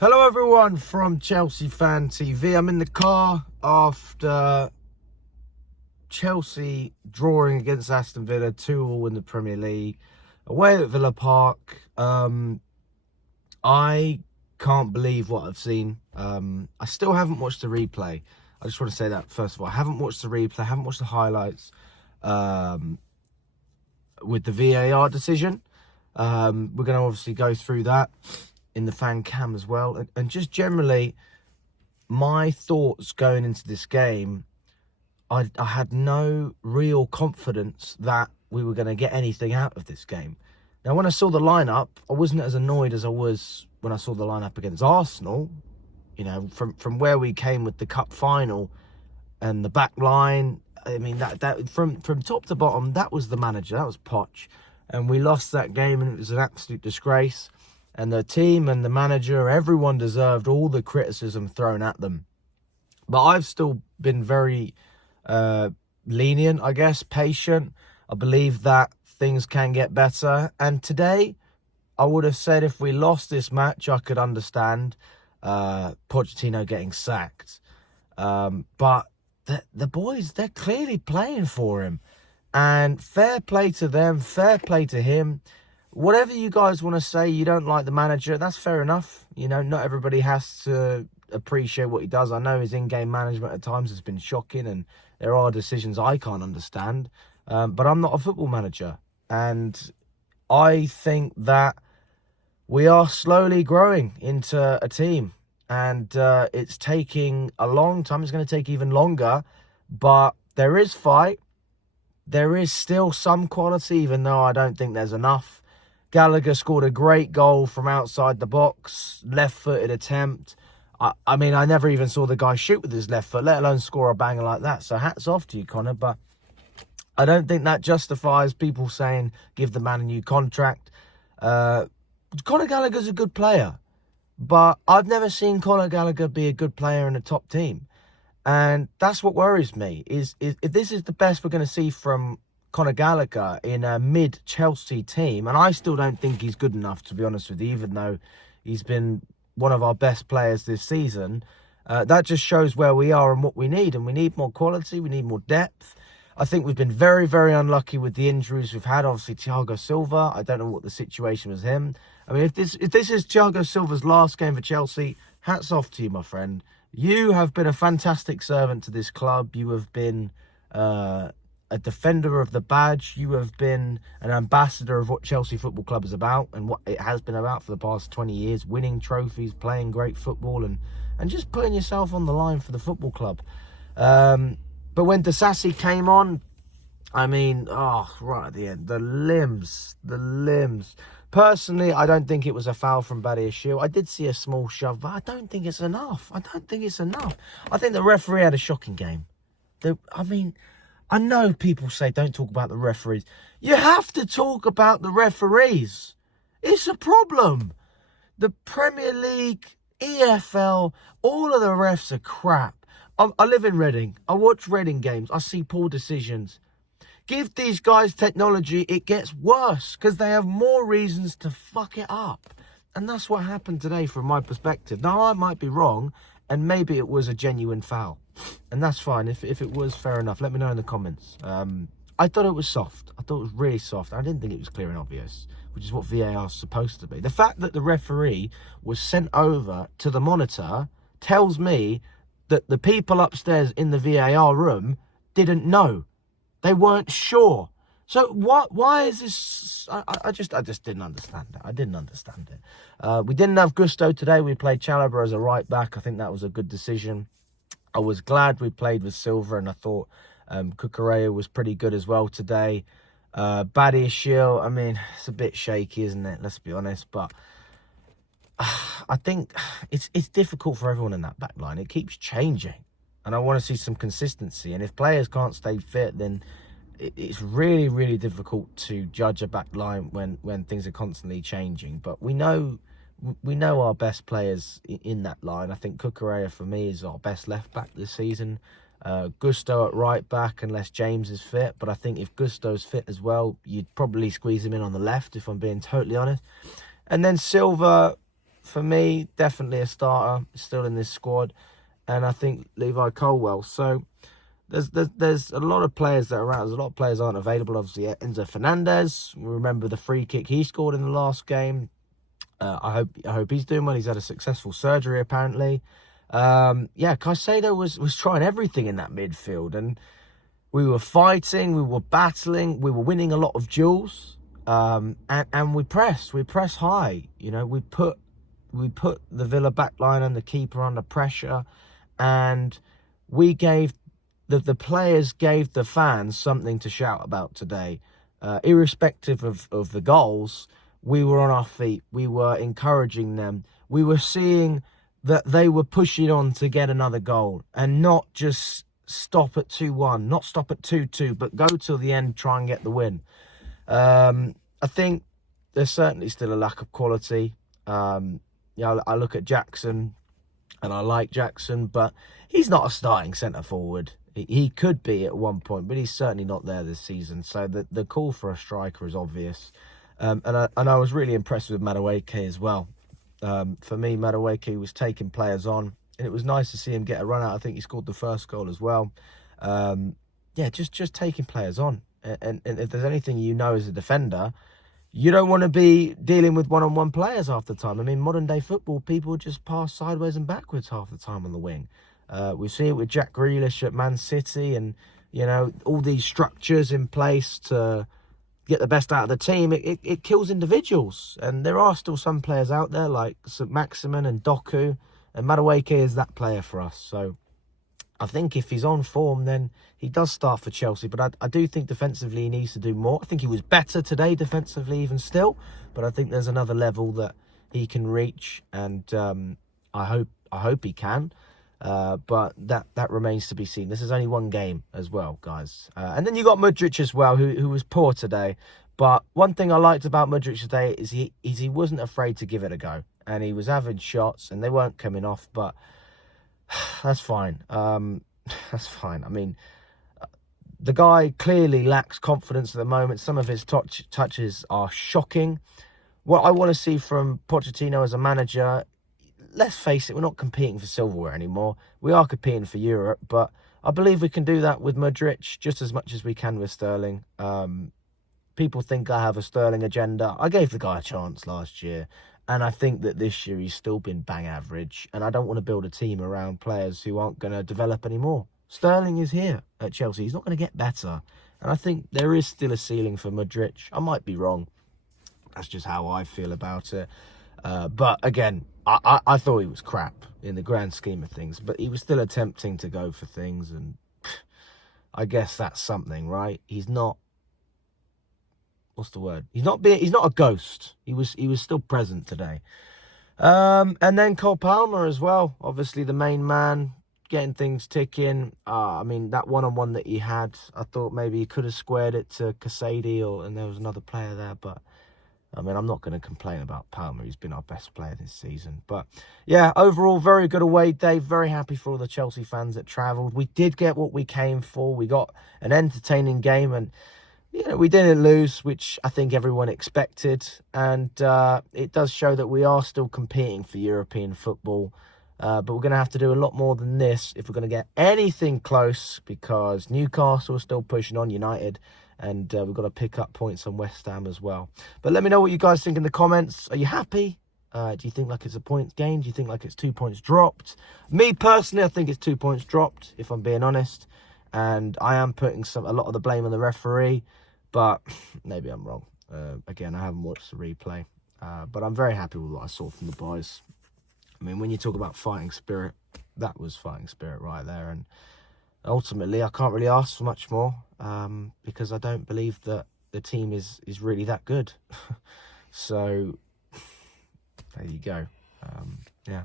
Hello everyone from Chelsea Fan TV. I'm in the car after Chelsea drawing against Aston Villa 2-2 in the Premier League away at Villa Park. I can't believe what I've seen. I still haven't watched the replay. I just want to say that first of all. I haven't watched the replay, I haven't watched the highlights with the VAR decision. We're going to obviously go through that in the fan cam as well, and just generally my thoughts going into this game. I had no real confidence that we were going to get anything out of this game. Now, when I saw the lineup, I wasn't as annoyed as I was when I saw the lineup against Arsenal. You know, from where we came with the cup final and the back line. I mean, that from top to bottom, that was the manager, that was Poch, and we lost that game, and it was an absolute disgrace. And the team and the manager, everyone deserved all the criticism thrown at them. But I've still been very lenient, I guess, patient. I believe that things can get better. And today, I would have said if we lost this match, I could understand Pochettino getting sacked. But the boys, they're clearly playing for him. And fair play to them, fair play to him. Whatever you guys want to say, you don't like the manager, that's fair enough. You know, not everybody has to appreciate what he does. I know his in-game management at times has been shocking, and there are decisions I can't understand. But I'm not a football manager. And I think that we are slowly growing into a team. And it's taking a long time. It's going to take even longer. But there is fight. There is still some quality, even though I don't think there's enough. Gallagher scored a great goal from outside the box, left-footed attempt. I mean, I never even saw the guy shoot with his left foot, let alone score a banger like that. So hats off to you, Connor. But I don't think that justifies people saying, give the man a new contract. Conor Gallagher's a good player. But I've never seen Conor Gallagher be a good player in a top team. And that's what worries me, is if this is the best we're going to see from Conor Gallagher in a mid-Chelsea team, and I still don't think he's good enough, to be honest with you, even though he's been one of our best players this season. That just shows where we are and what we need, and we need more quality, we need more depth. I think we've been very, very unlucky with the injuries we've had. Obviously, Thiago Silva, I don't know what the situation was him. I mean, if this is Thiago Silva's last game for Chelsea, hats off to you, my friend. You have been a fantastic servant to this club. You have been a defender of the badge. You have been an ambassador of what Chelsea Football Club is about and what it has been about for the past 20 years, winning trophies, playing great football, and just putting yourself on the line for the football club. But when Disasi came on, I mean, right at the end, the limbs. Personally, I don't think it was a foul from Badiashile. I did see a small shove, but I don't think it's enough. I think the referee had a shocking game. I know people say don't talk about the referees. You have to talk about the referees. It's a problem. The Premier League, EFL, all of the refs are crap. I live in Reading. I watch Reading games. I see poor decisions. Give these guys technology, it gets worse because they have more reasons to fuck it up. And that's what happened today from my perspective. Now, I might be wrong, and maybe it was a genuine foul. And that's fine. If it was, fair enough. Let me know in the comments. I thought it was soft. I thought it was really soft. I didn't think it was clear and obvious, which is what VAR is supposed to be. The fact that the referee was sent over to the monitor tells me that the people upstairs in the VAR room didn't know. They weren't sure. So why is this? I just didn't understand it. I didn't understand it. We didn't have Gusto today. We played Chalobah as a right back. I think that was a good decision. I was glad we played with Silva, and I thought Cucurella was pretty good as well today. Badiashile, I mean, it's a bit shaky, isn't it? Let's be honest. But I think it's difficult for everyone in that back line. It keeps changing. And I want to see some consistency. And if players can't stay fit, then it's really, really difficult to judge a back line when things are constantly changing. But we know our best players in that line. I think Cucurella, for me, is our best left back this season. Gusto at right back, unless James is fit. But I think if Gusto's fit as well, you'd probably squeeze him in on the left, if I'm being totally honest. And then Silva, for me, definitely a starter, still in this squad. And I think Levi Colwell. So there's a lot of players that are around. There's a lot of players aren't available. Obviously, Enzo Fernandez. Remember the free kick he scored in the last game. I hope he's doing well. He's had a successful surgery apparently. Yeah, Caicedo was trying everything in that midfield, and we were fighting, we were battling, we were winning a lot of duels, and we press high. You know, we put the Villa backline and the keeper under pressure, and we gave the players gave the fans something to shout about today, irrespective of the goals. We were on our feet. We were encouraging them. We were seeing that they were pushing on to get another goal and not just stop at 2-1, not stop at 2-2, but go till the end, try and get the win. I think there's certainly still a lack of quality. I look at Jackson, and I like Jackson, but he's not a starting centre forward. He could be at one point, but he's certainly not there this season. So the call for a striker is obvious. And I was really impressed with Madueke as well. For me, Madueke was taking players on, and it was nice to see him get a run out. I think he scored the first goal as well. Just taking players on. And if there's anything you know as a defender, you don't want to be dealing with one-on-one players half the time. I mean, modern day football, people just pass sideways and backwards half the time on the wing. We see it with Jack Grealish at Man City, and you know, all these structures in place to get the best out of the team. It kills individuals, and there are still some players out there like St. Maximin and Doku, and Madueke is that player for us. So I think if he's on form, then he does start for Chelsea. But I do think defensively he needs to do more. I think he was better today defensively even still, but I think there's another level that he can reach, and I hope he can. But that remains to be seen. This is only one game as well, guys. And then you got Mudryk as well, who was poor today. But one thing I liked about Mudryk today is he wasn't afraid to give it a go, and he was having shots, and they weren't coming off. But that's fine. That's fine. I mean, the guy clearly lacks confidence at the moment. Some of his touches are shocking. What I want to see from Pochettino as a manager, let's face it, we're not competing for silverware anymore. We are competing for Europe, but I believe we can do that with Mudryk just as much as we can with Sterling. People think I have a Sterling agenda. I gave the guy a chance last year, and I think that this year he's still been bang average, and I don't want to build a team around players who aren't going to develop anymore. Sterling is here at Chelsea. He's not going to get better, and I think there is still a ceiling for Mudryk. I might be wrong. That's just how I feel about it. But again, I thought he was crap in the grand scheme of things, but he was still attempting to go for things, and I guess that's something, right? He's not, what's the word? He's not a ghost. He was still present today. And then Cole Palmer as well, obviously the main man, getting things ticking. I mean, that one-on-one that he had, I thought maybe he could have squared it to Casady, and there was another player there, but I mean, I'm not going to complain about Palmer. He's been our best player this season. But yeah, overall, very good away day. Very happy for all the Chelsea fans that travelled. We did get what we came for. We got an entertaining game, and you know, we didn't lose, which I think everyone expected. And it does show that we are still competing for European football. But we're going to have to do a lot more than this if we're going to get anything close, because Newcastle is still pushing on United, and we've got to pick up points on West Ham as well. But let me know what you guys think in the comments. Are you happy? Do you think like it's a points game? Do you think like it's 2 points dropped? Me personally, I think it's 2 points dropped, if I'm being honest. And I am putting a lot of the blame on the referee, but maybe I'm wrong. Again, I haven't watched the replay, but I'm very happy with what I saw from the boys. I mean, when you talk about fighting spirit, that was fighting spirit right there. And ultimately, I can't really ask for much more, because I don't believe that the team is really that good. So there you go. Yeah.